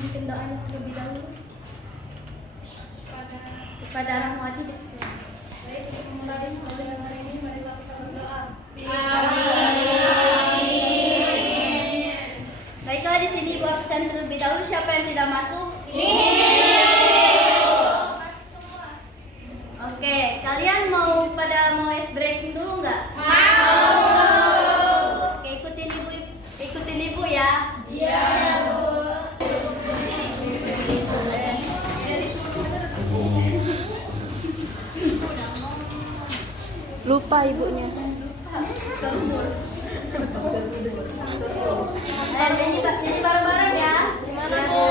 mungkin doanya terlebih dahulu kepada Rahmati deh. Baik, untuk memulai majelis hari ini, mari kita berdoa. Amin. Baiklah, di sini Ibu absen terlebih dahulu. Siapa yang tidak masuk? Oke, kalian mau ice breaking dulu nggak? Oke, ikutin ibu ya. Iya, Bu. Lupa ibunya. Nyanyi bareng-bareng ya. Gimana, Bu?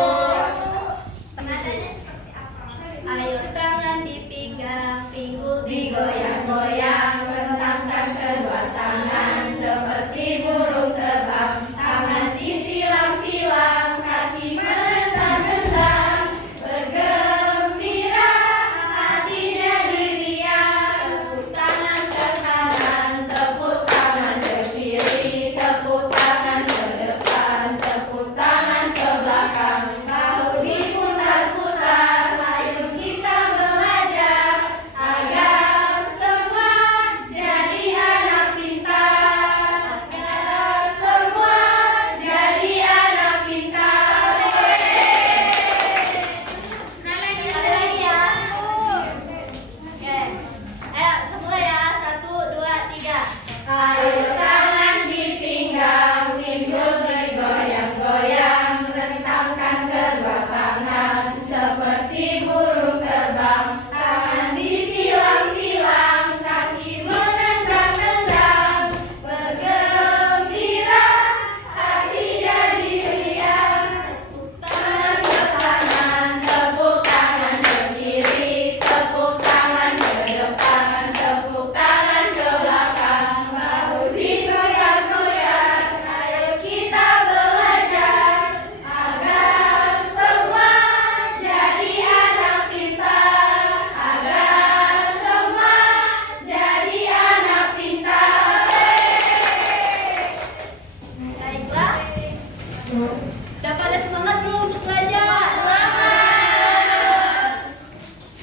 Nadanya seperti apa? Ayo tangan dipinggang, pinggul digoyang-goyang, rentangkan kedua tangan seperti burung terbang, tangan disilang-silang, kaki menentang-nentang, bergembira, hatinya diriang, tepuk tangan ke kanan, tepuk tangan ke kiri, tepuk tangan ke depan, tepuk tangan ke belakang, bahu diputar-putar, ayo kita belajar agar semua jadi anak pintar, agar semua jadi anak pintar. Sekali lagi ya. Oke, ayo kita mulai ya. 1, 2, 3. Ayo tangan dipinggang, pinggul digoyang-goyang, rentangkan kedua tangan seperti burung terbang, tangan disilang-silang, kaki menendang-nendang, bergembira, hati jadi riang, tepuk tangan ke kiri, tepuk tangan ke depan, tepuk tangan ke belakang, bahu digoyang-goyang, ayo kita belajar agar semua jadi anak pintar, agar semua jadi anak pintar. Baiklah, udah pada semangat belum untuk belajar? Semangat.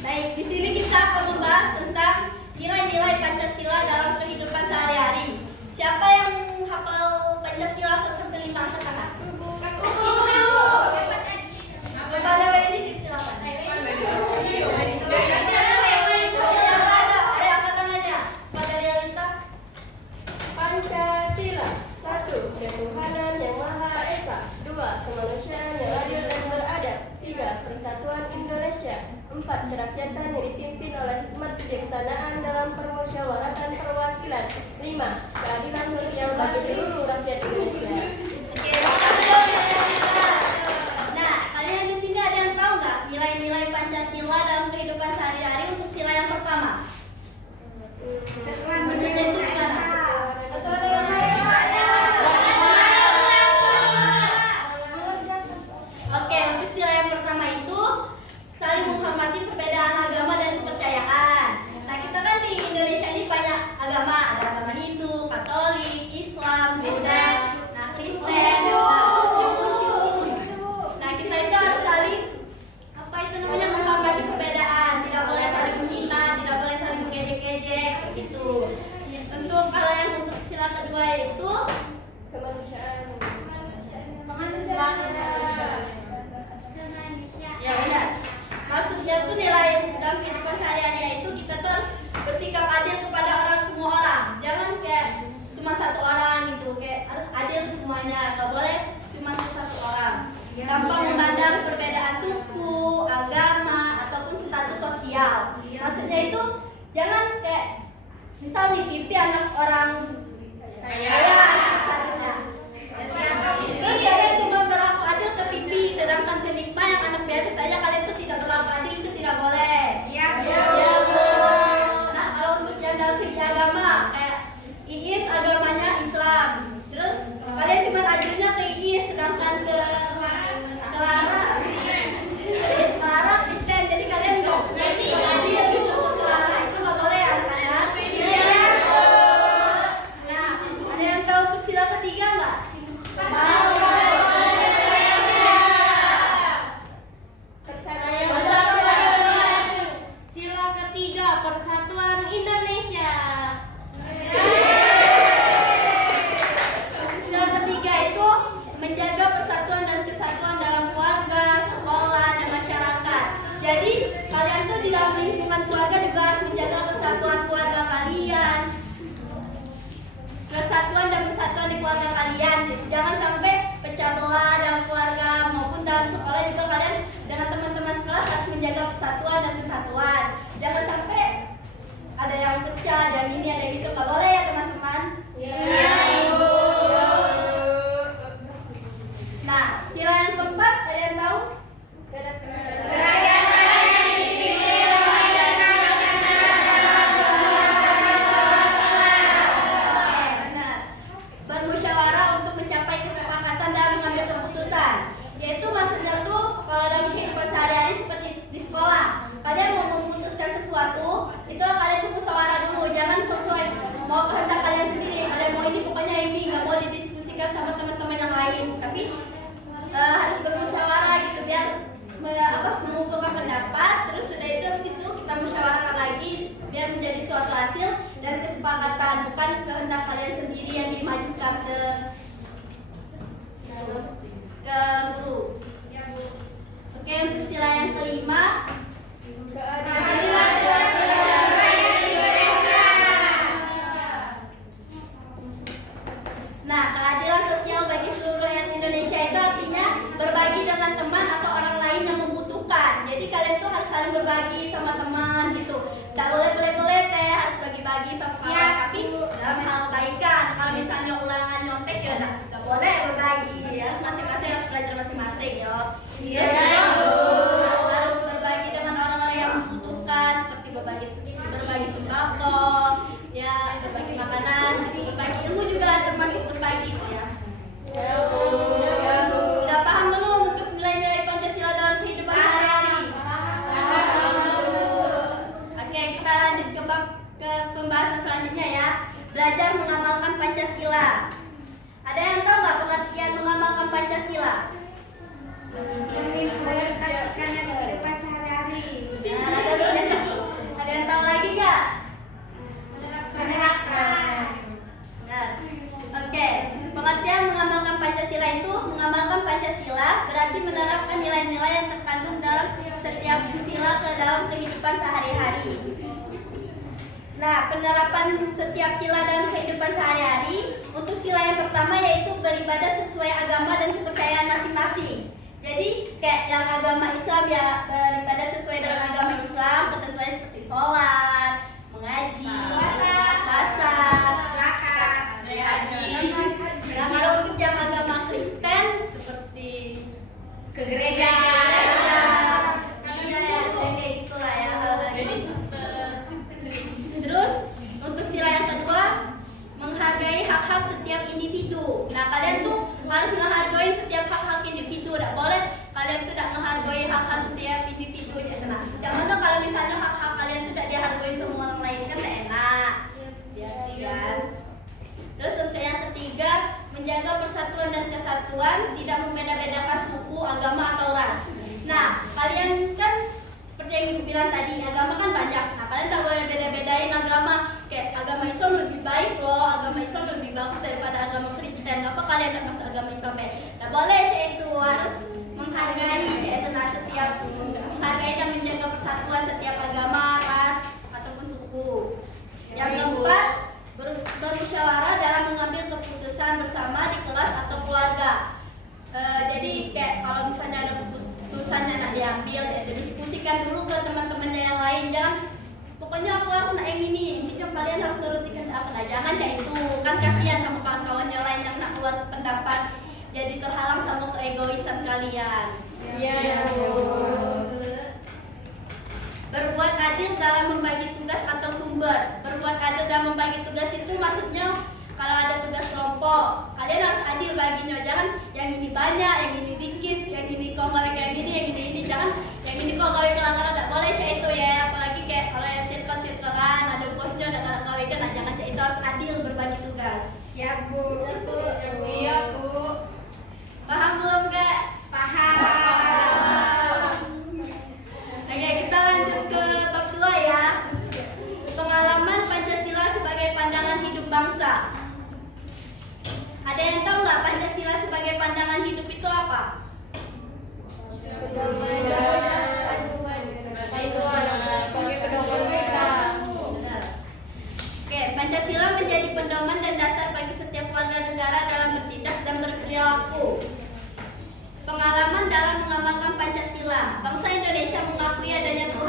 Baik, di sini kita akan membahas tentang nilai-nilai Pancasila dalam kehidupan sehari-hari. Siapa yang hafal Pancasila 1-5 angkat tangan? Kepada ini silakan. Ada angkat tangannya. Pada Realita. Pancasila. 1. Ketuhanan yang Maha Esa. 2. Kemanusiaan yang adil dan beradab. 3. Persatuan Indonesia. 4. Kerakyatan yang dipimpin oleh hikmat kebijaksanaan dalam permusyawaratan perwakilan. 5. Keadilan sosial bagi seluruh rakyat Indonesia. Oke, makasih. Nah, kalian di sini ada yang tahu nggak nilai-nilai Pancasila dalam kehidupan sehari-hari untuk sila yang pertama? Maksudnya itu gimana? Oke, untuk sila yang pertama itu saling menghormati perbedaan agama dan kepercayaan. Nah, kita kan di Indonesia ini banyak agama, ada agama Hindu, Katolik, Islam, Buddha, nah Kristen, nah kita itu harus saling menghormati perbedaan, tidak boleh saling menghina, tidak boleh saling mengejek-ejek, gitu. Untuk sila kedua itu Kemanusiaan. ya benar. Maksudnya tuh nilai dalam kehidupan sehari-hari itu kita tuh harus bersikap adil kepada semua orang. Jangan kayak cuma satu orang gitu, kayak harus adil ke semuanya. Gak boleh cuma ke satu orang. Tanpa memandang perbedaan suku, agama ataupun status sosial. Maksudnya itu jangan kayak misal nih pipi anak orang kaya statusnya. Terus kalian cuma berlaku adil ke pipi, sedangkan ke Nikma yang anak biasa saja kalian tuh tidak berlaku adil, itu tidak boleh. Iya. Nah, kalau untuk yang dari segi agama kayak Iis agamanya Islam, terus kalian cuma adilnya ke Iis, sedangkan ke Clara Kristen, jadi kalian nggak adil gitu ke Clara, itu nggak boleh anak-anak. Nah, ada yang tahu kesatuan dan persatuan di keluarga kalian. Jangan sampai pecah belah dalam keluarga maupun dalam sekolah juga kalian dengan teman-teman sekolah harus menjaga persatuan dan kesatuan. Jangan sampai ada yang pecah dan ini ada yang itu, nggak boleh ya teman-teman. Nah, sila yang keempat ada yang tahu? Benar. Bermusyawarah untuk mencapai kesepakatan dalam mengambil keputusan. Yaitu maksudnya tuh kalau dalam kehidupan sehari-hari seperti di sekolah, kalian mau memutuskan sesuatu, itu kalian tuh musyawarah dulu, jangan sesuai mau kehendak kalian sendiri. Kalian mau ini pokoknya ini, nggak mau didiskusikan sama teman-teman yang lain. Tapi harus bermusyawarah gitu biar mengumpulkan pendapat. Terus sudah itu habis itu kita musyawarahkan lagi biar menjadi suatu hasil dan kesepakatan, bukan kehendak kalian sendiri yang dimajukan ke guru. Oke, untuk sila yang kelima, nah, keadilan sosial bagi seluruh rakyat Indonesia itu artinya berbagi dengan teman atau orang lain yang membutuhkan. Jadi kalian tuh harus saling berbagi sama teman gitu. Tak boleh pelit-pelit ya, harus bagi-bagi sama kawan. Tapi dalam hal kebaikan. Kalau misalnya ulangan nyontek ya nggak boleh berbagi. Harus masing-masing harus belajar masing-masing ya. Harus berbagi dengan orang-orang yang membutuhkan, seperti berbagi sembako, ya berbagi makanan, berbagi ilmu juga termasuk berbagi itu ya. Udah paham belum untuk nilai-nilai Pancasila dalam kehidupan sehari-hari? Oke, kita lanjut ke pembahasan selanjutnya ya. Belajar mengamalkan Pancasila. Ada yang tahu nggak pengertian mengamalkan Pancasila? Mengimplementasikannya di kehidupan sehari-hari. Ada yang tahu lagi nggak? Menerapkan. Nah, oke. Pengertian mengamalkan Pancasila itu mengamalkan Pancasila berarti menerapkan nilai-nilai yang terkandung dalam setiap sila ke dalam kehidupan sehari-hari. Nah, penerapan setiap sila dalam kehidupan sehari-hari untuk sila yang pertama yaitu beribadah sesuai agama dan kepercayaan masing-masing. Jadi kayak yang agama Islam ya beribadah sesuai dengan agama Islam, ketentuannya seperti sholat, mengaji, puasa, zakat, haji. Nah, kalau untuk yang agama Kristen seperti Ke gereja. kayak gitulah ya hal-hal. Terus untuk sila yang kedua menghargai hak-hak setiap individu. Nah, kalian tuh harus menghargai setiap hak-hak individu. Tidak boleh kalian tuh tidak menghargai hak-hak setiap individu. Nah, jangan kalau misalnya hak-hak kalian tuh tidak dihargai sama orang lain kan tidak enak. Ya, kan? Terus untuk yang ketiga menjaga persatuan dan kesatuan, tidak membeda-bedakan suku, agama atau ras. Nah, kalian kan seperti yang ibu bilang tadi, agama kan banyak. Nah, kalian tak boleh beda-bedain agama. Kayak agama Islam lebih baik loh, agama Islam lebih bagus daripada agama Kristen. Apa kalian tak masuk agama Islam? Nah, boleh cek itu, harus menghargai cek itu. Nah, setiap menghargai dan menjaga persatuan setiap agama, ras ataupun suku. Yang keempat, bermusyawarah dalam mengambil keputusan bersama di kelas atau keluarga. Jadi kayak kalau misalnya ada keputusan yang nak diambil, ya diskusikan dulu ke teman-temannya yang lain. Jangan pokoknya aku harus nak yang ini, intinya kalian harus turuti kehendak aku. Nah, jangan kayak itu, kan kasihan sama kawan-kawan yang lain yang nak keluar pendapat, jadi terhalang sama keegoisan kalian. Berbuat adil dalam membagi tugas atau sumber. Berbuat adil dalam membagi tugas itu maksudnya kalau ada tugas kelompok, kalian harus adil baginya. Jangan yang ini banyak, yang ini dikit, yang ini kok gawe kayak gini, yang ini jangan yang ini kok gawe pelanggaran. Tidak boleh cek itu ya. Apalagi kayak kalau yang circle-circlean ada bosnya ada galak gawe kan, jangan cek itu, harus adil berbagi tugas. Ya Bu. Iya Bu. Paham belum Kak? Paham. Oke, kita lanjut ke bab 2 ya. Pengalaman Pancasila sebagai pandangan hidup bangsa. Ada yang tahu nggak Pancasila sebagai pandangan hidup itu apa? Benar. Oke, Pancasila menjadi pedoman dan dasar bagi setiap warga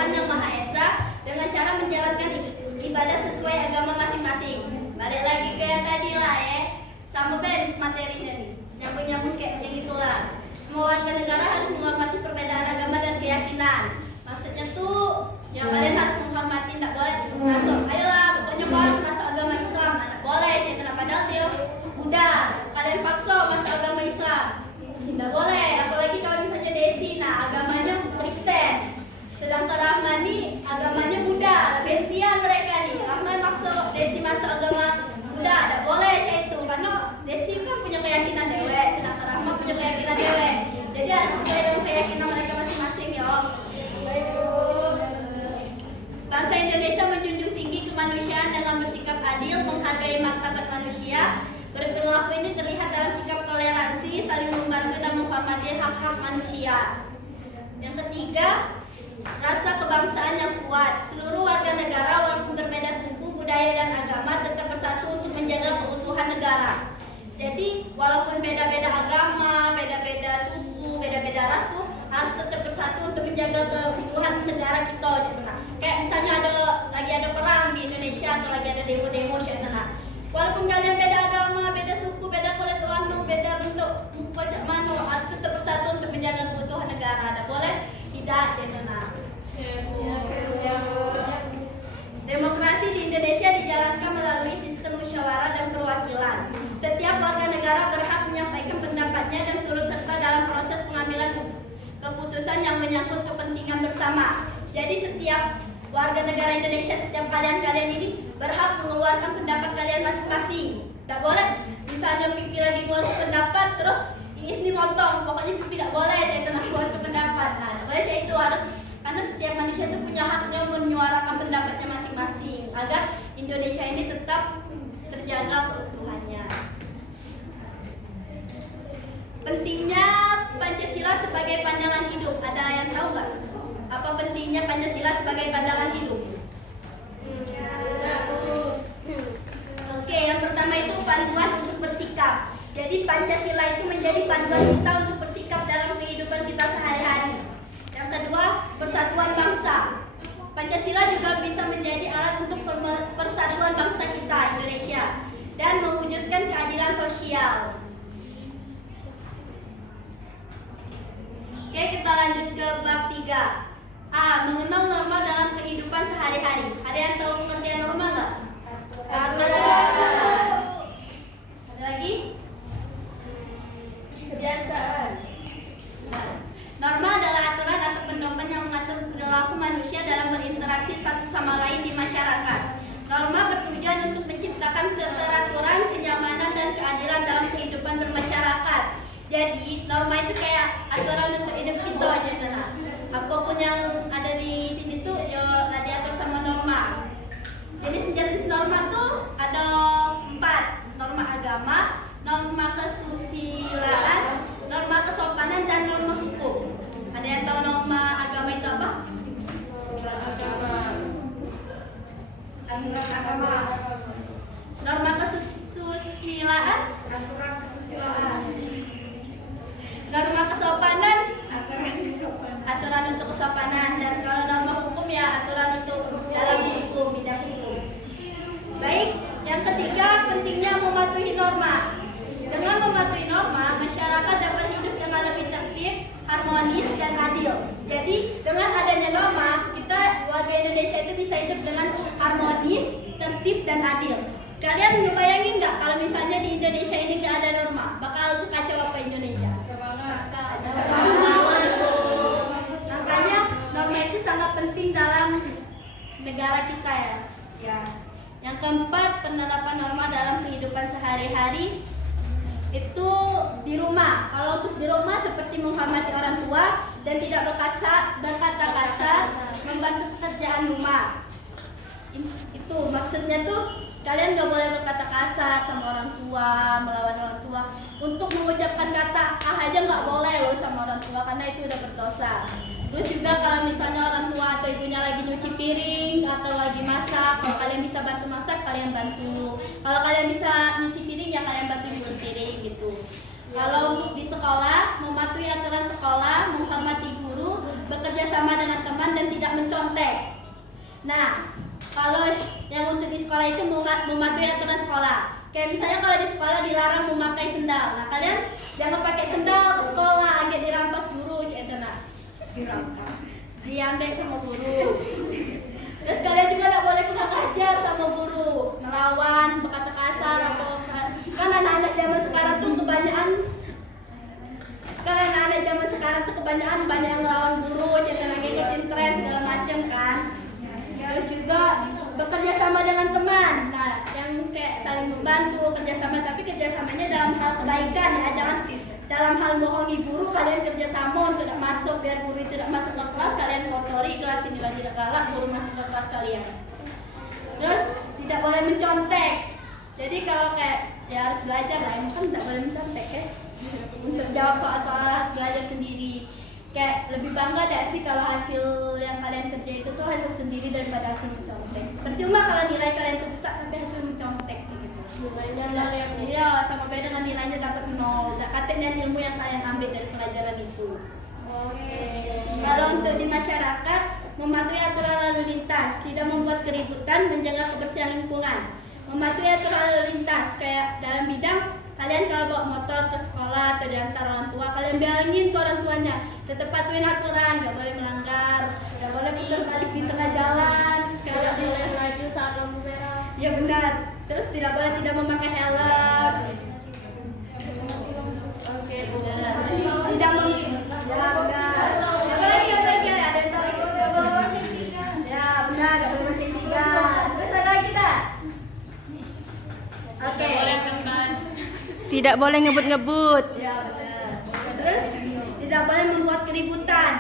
Tuhan Yang Maha Esa dengan cara menjalankan ibadah sesuai agama masing-masing. Balik lagi ke yang tadi lah ya, sama Ben materinya nih, nyambung-nyambung kayak gitulah. Semua warga negara harus menghormati perbedaan agama dan keyakinan. Maksudnya tuh, yang kalian harus menghormati, tidak boleh masuk. Ayolah, pokoknya kau harus masuk agama Islam, tidak boleh. Saya padahal dia Buddha, kalian paksa masuk agama Islam, tidak boleh. Apalagi kalau misalnya Desi, nah agamanya Kristen, sedangkan Rahmani agamanya Buddha, bestian mereka nih. Rahman maksa Desi masuk agama Buddha, tidak boleh kayak itu, karena Desi kan punya keyakinan dewe, sedangkan Rahman punya keyakinan dewe. Jadi harus sesuai dengan keyakinan mereka masing-masing ya. Bangsa Indonesia menjunjung tinggi kemanusiaan dengan bersikap adil, menghargai martabat manusia. Berperilaku ini terlihat dalam sikap toleransi, saling membantu dan menghormati hak-hak manusia. Yang ketiga, rasa kebangsaan yang kuat. Seluruh warga negara walaupun berbeda suku, budaya dan agama tetap bersatu untuk menjaga keutuhan negara. Jadi walaupun beda-beda agama, beda-beda suku, beda-beda ras tuh harus tetap bersatu untuk menjaga keutuhan negara kita gitu. Nah, kayak misalnya lagi ada perang di Indonesia atau lagi ada demo-demo gitu. Nah, walaupun kalian beda agama, beda suku, beda kulit warna, beda bentuk muka cak mano, harus tetap bersatu untuk menjaga keutuhan negara. Tidak boleh tidak gitu. Nah, demokrasi di Indonesia dijalankan melalui sistem musyawarah dan perwakilan. Setiap warga negara berhak menyampaikan pendapatnya dan turut serta dalam proses pengambilan keputusan yang menyangkut kepentingan bersama. Jadi setiap warga negara Indonesia, setiap kalian ini berhak mengeluarkan pendapat kalian masing-masing. Tak boleh misalnya Pipi lagi ngeluarin pendapat terus Iis nih motong, pokoknya Pipi tidak boleh itu mengeluarkan pendapat. Nah, tak boleh kayak itu, harus, karena setiap manusia itu punya haknya menyuarakan pendapatnya masing-masing agar Indonesia ini tetap terjaga keutuhannya. Pentingnya Pancasila sebagai pandangan hidup. Ada yang tahu nggak? Apa pentingnya Pancasila sebagai pandangan hidup? Oke, yang pertama itu panduan untuk bersikap. Jadi Pancasila itu menjadi panduan kita untuk bersikap dalam kehidupan kita sehari-hari. Yang kedua, persatuan bangsa. Pancasila juga bisa menjadi alat untuk persatuan bangsa kita Indonesia dan mewujudkan keadilan sosial. Oke, kita lanjut ke bab 3. A. Mengenal norma dalam kehidupan sehari-hari. Ada yang tahu pengertian norma nggak? Ada lagi? Kebiasaan. Norma adalah aturan atau pedoman yang mengatur perilaku manusia dalam berinteraksi satu sama lain di masyarakat. Norma bertujuan untuk menciptakan keteraturan, kenyamanan, dan keadilan dalam kehidupan bermasyarakat. Jadi norma itu kayak aturan untuk hidup kita aja, nah. Apapun yang ada di sini tuh ya diatur sama norma. Jenis-jenis norma tuh ada 4: norma agama, norma kesusilaan, norma kesopanan, dan norma hukum. Ada yang tahu norma agama itu apa? Aturan agama. Norma kesusilaan, aturan kesusilaan. Norma kesopanan, aturan untuk kesopanan. Dan kalau norma hukum ya aturan untuk dalam hukum, bidang hukum. Baik, yang ketiga pentingnya mematuhi norma. Dengan mematuhi norma, masyarakat dapat hidup dengan lebih tertib, harmonis, dan adil. Jadi dengan adanya norma, kita warga Indonesia itu bisa hidup dengan harmonis, tertib, dan adil. Kalian ngebayangin nggak kalau misalnya di Indonesia ini nggak ada norma, bakal sekacau apa Indonesia? Makanya norma itu sangat penting dalam negara kita ya. Yang keempat, penerapan norma dalam kehidupan sehari-hari itu di rumah. Kalau untuk di rumah seperti menghormati orang tua dan tidak berkata kasar, membantu pekerjaan rumah. Itu maksudnya tuh kalian gak boleh berkata kasar sama orang tua, melawan orang tua. Untuk mengucapkan kata aja gak boleh loh sama orang tua, karena itu udah berdosa. Terus juga kalau misalnya orang tua atau ibunya lagi nyuci piring atau lagi masak, kalau kalian bisa bantu masak, kalian bantu. Kalau kalian bisa nyuci piring, ya kalian bantu nyuci piring gitu. Kalau untuk di sekolah, mematuhi aturan sekolah, menghormati guru, bekerja sama dengan teman, dan tidak mencontek. Nah, kalau yang untuk di sekolah itu mematuhi aturan sekolah. Kayak misalnya kalau di sekolah dilarang memakai sendal. Nah, kalian jangan pakai sendal ke sekolah, agak dirampas guru kayak itu nah. Diambil sama guru. Terus kalian juga tidak boleh kurang ajar sama guru, melawan, berkata kasar atau kan anak-anak zaman sekarang tuh kebanyakan banyak yang melawan guru, jangan ngikutin tren segala macam kan. Terus juga bekerja sama dengan teman. Nah, yang kayak saling membantu, kerjasama, tapi kerjasamanya dalam hal kebaikan ya, jangan dalam hal bohongi guru. Kalian kerjasama untuk tidak masuk, biar guru itu tidak masuk ke kelas, kalian kotori kelas ini lagi tidak galak, guru masuk ke kelas kalian. Terus tidak boleh mencontek. Jadi kalau kayak ya harus belajar lah, kan tidak boleh mencontek ya. Untuk jawab soal-soal harus belajar sendiri. Kayak lebih bangga gak sih kalau hasil yang kalian kerja itu tuh hasil sendiri daripada hasil mencontek. Percuma kalau nilai kalian tuh besar tapi hasil mencontek gitu. Nilainya dari yang dia sama beda dengan nilainya dapat 0. Katanya ilmu yang kalian ambil dari pelajaran itu. Oke. Kalau untuk di masyarakat, mematuhi aturan lalu lintas, tidak membuat keributan, menjaga kebersihan lingkungan. Mematuhi aturan lalu lintas kayak dalam bidang kalian kalau bawa motor ke sekolah atau diantar orang tua, kalian bilangin ke orang tuanya, tetap patuhin aturan, nggak boleh melanggar, nggak boleh putar balik di tengah jalan, Tidak boleh laju saat lampu merah. ya benar. Terus tidak boleh tidak memakai helm. Oke, Bu. Tidak benar. Ada yang tahu? Ya benar, nggak boleh mancing tiga. Terus ada lagi tak? Oke. Tidak boleh ngebut-ngebut. Ya benar. Terus tidak boleh membuat keributan.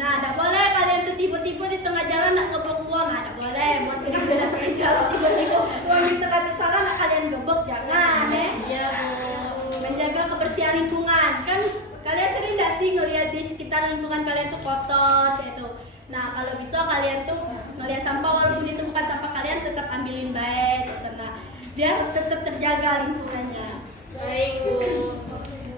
Nah, tidak boleh kalian tuh tiba-tiba di tengah jalan nak gebok uang, tidak boleh buat keributan di jalan tiba-tiba uang di tengah sana nak kalian gebok, jangan Iya, Bu. Menjaga kebersihan lingkungan, kan kalian sering nggak sih ngelihat di sekitar lingkungan kalian tuh kotor itu. Nah, kalau bisa kalian tuh ngelihat sampah walaupun itu bukan sampah kalian tetap ambilin baik, nah, biar tetap terjaga lingkungannya. Baik, Bu.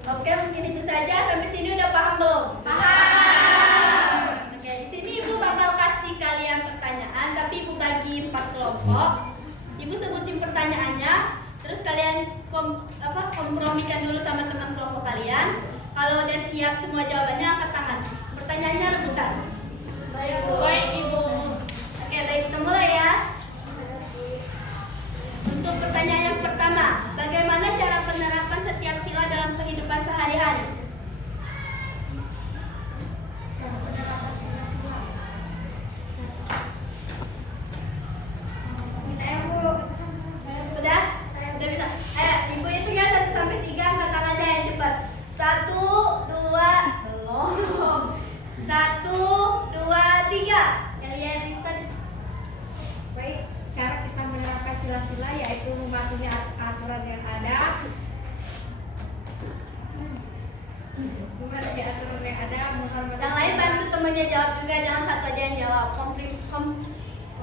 Oke, mungkin itu saja. Sampai sini udah paham belum? Paham. Oke, di sini Ibu bakal kasih kalian pertanyaan, tapi Ibu bagi 4 kelompok. Ibu sebutin pertanyaannya, terus kalian kompromikan dulu sama teman kelompok kalian. Kalau udah siap semua jawabannya, angkat tangan. Pertanyaannya rebutan. Baik, Bu. Baik, Ibu. Oke, baik, kita mulai ya. Untuk pertanyaan yang pertama, bagaimana cara penerapan setiap sila dalam kehidupan sehari-hari? Cara penerapan sila-sila. Udah? Udah bisa? Ayo, Ibu itu ya 1 sampai 3, angkat tangannya yang cepat. 1, 2, belum. 1, 2, 3. Kalian lipat. Baik, cara kita menerapkan sila-sila yaitu mematuhi aturan yang ada. Mematuhi aturan yang ada, Yang lain bantu temennya jawab juga, jangan satu aja yang jawab.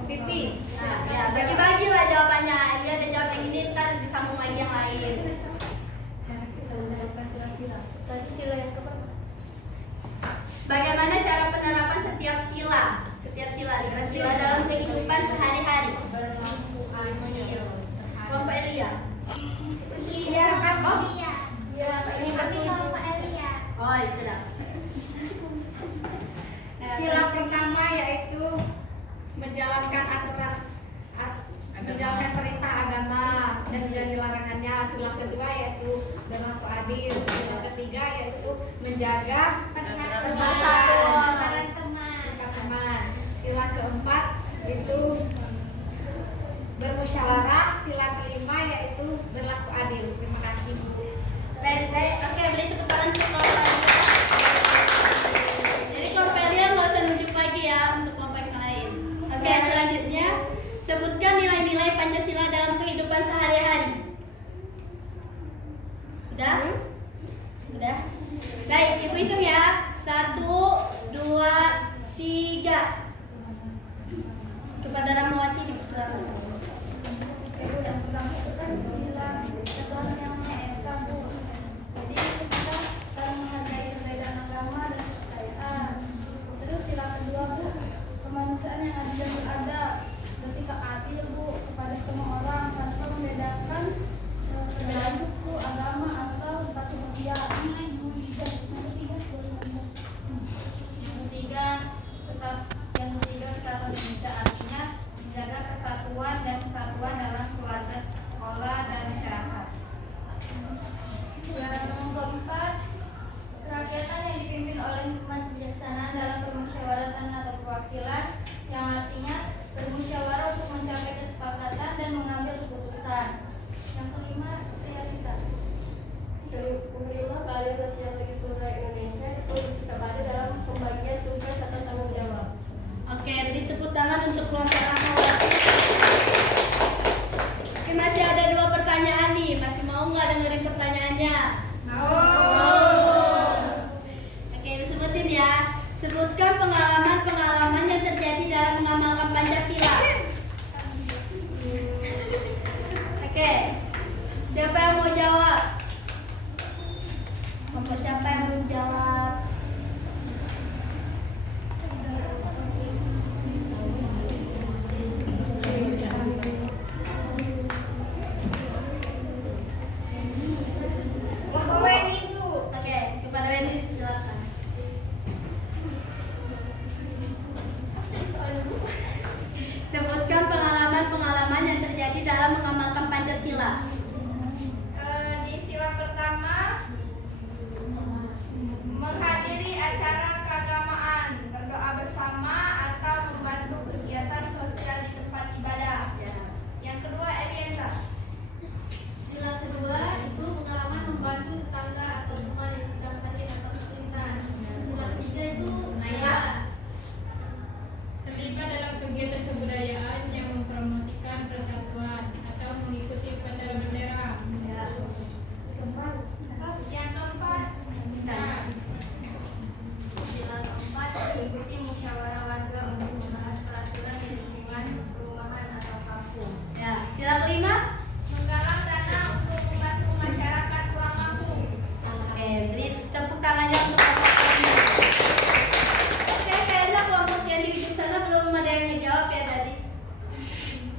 Kompipis. Nah, ya bagi-bagi lah jawabannya. Dia ada jawab yang ini, ntar disambung lagi yang lain. Cara kita menerapkan sila-sila. Tadi sila yang keberapa? Bagaimana cara penerapan setiap sila? Setiap sila dalam kehidupan sehari-hari. Berlampu adil. Kelompok Elia. Iya, apa? Ya, ini betul. Oh, ya sudah. Sila pertama yaitu menjalankan menjalankan perintah agama dan menjauhi larangannya. Sila kedua yaitu berlaku adil. Sila ketiga yaitu menjaga persatuan teman. Sila keempat itu bermusyawarah. Sila kelima yaitu berlaku adil. Terima kasih, Bu. Baik. Oke, beri tepuk tangan untuk kelompok Elia. Jadi kelompok Elia nggak usah nunjuk lagi ya untuk kelompok yang lain. Oke, selanjutnya sebutkan nilai-nilai Pancasila dalam kehidupan sehari-hari. Udah? Udah? Baik, Ibu hitung ya. 1, 2, 3. Kepada Rahmawati dipersilakan. Yang pertama itu kan sila Tuhan yang Maha Esa, Bu. Jadi kita saling menghargai perbedaan agama dan kepercayaan. Terus sila kedua, Bu, kemampuan kelompok Rahmawan. Oke, masih ada 2 pertanyaan nih. Masih mau nggak dengerin pertanyaannya? Oke, sebutin ya. Sebutkan pengalaman-pengalaman yang terjadi dalam mengamalkan Pancasila. Oke, siapa yang mau jawab? Siapa yang mau jawab? Oke, kepada Wendy silakan. Sebutkan pengalaman-pengalaman yang terjadi dalam mengamalkan Pancasila. Di sila pertama, menghadiri acara keagamaan, berdoa bersama atau membantu kegiatan sosial di tempat ibadah. Yang kedua, Elienda. Sila kedua itu pengalaman membantu tetangga atau teman yang sedang sakit atau kesulitan. Sila ketiga itu Naya. Terlibat dalam kegiatan kebudayaan yang mempromosikan persatuan atau mengikuti upacara bendera. Yang keempat, Nah, Sila keempat mengikuti musyawarah warga untuk membahas peraturan di lingkungan perumahan atau kampung. Ya, sila kelima. menggalang dana untuk membantu masyarakat kurang mampu. Oke, beri tepuk tangannya untuk kelompok ini. Oke, kayaknya kelompok yang di ujung sana belum ada yang ngejawab ya tadi.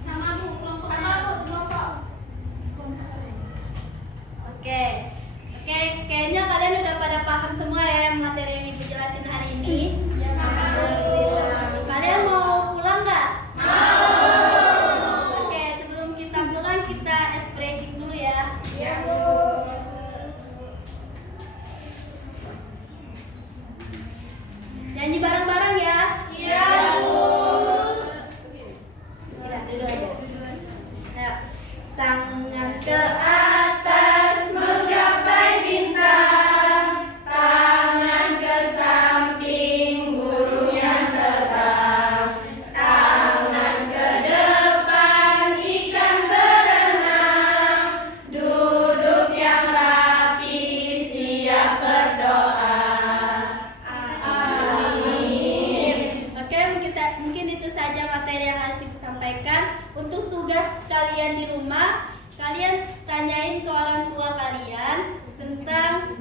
Sama Bu, kelompok kelompok. Oke, kayaknya kalian udah pada paham semua ya materi yang Ibu jelasin hari ini. Kalian mau pulang nggak? Oke, sebelum kita pulang kita ice breaking dulu ya. Iya, Bu. Nyanyi bareng-bareng ya. Iya, Bu. Iya, dulu aja. Ayo. Tangan ke atas menggapai bintang, tangan ke samping burung yang terbang, tangan ke depan ikan berenang, duduk yang rapi siap berdoa. Amin. Oke, mungkin itu saja materi yang harus Ibu sampaikan. Untuk tugas kalian di rumah, kalian tanyain ke orang tua kalian tentang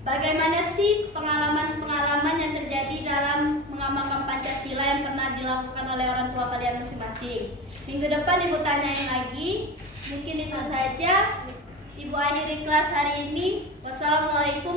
bagaimana sih pengalaman-pengalaman yang terjadi dalam mengamalkan Pancasila yang pernah dilakukan oleh orang tua kalian masing-masing. Minggu depan Ibu tanyain lagi. Mungkin itu saja. Ibu akhiri kelas hari ini. Wassalamualaikum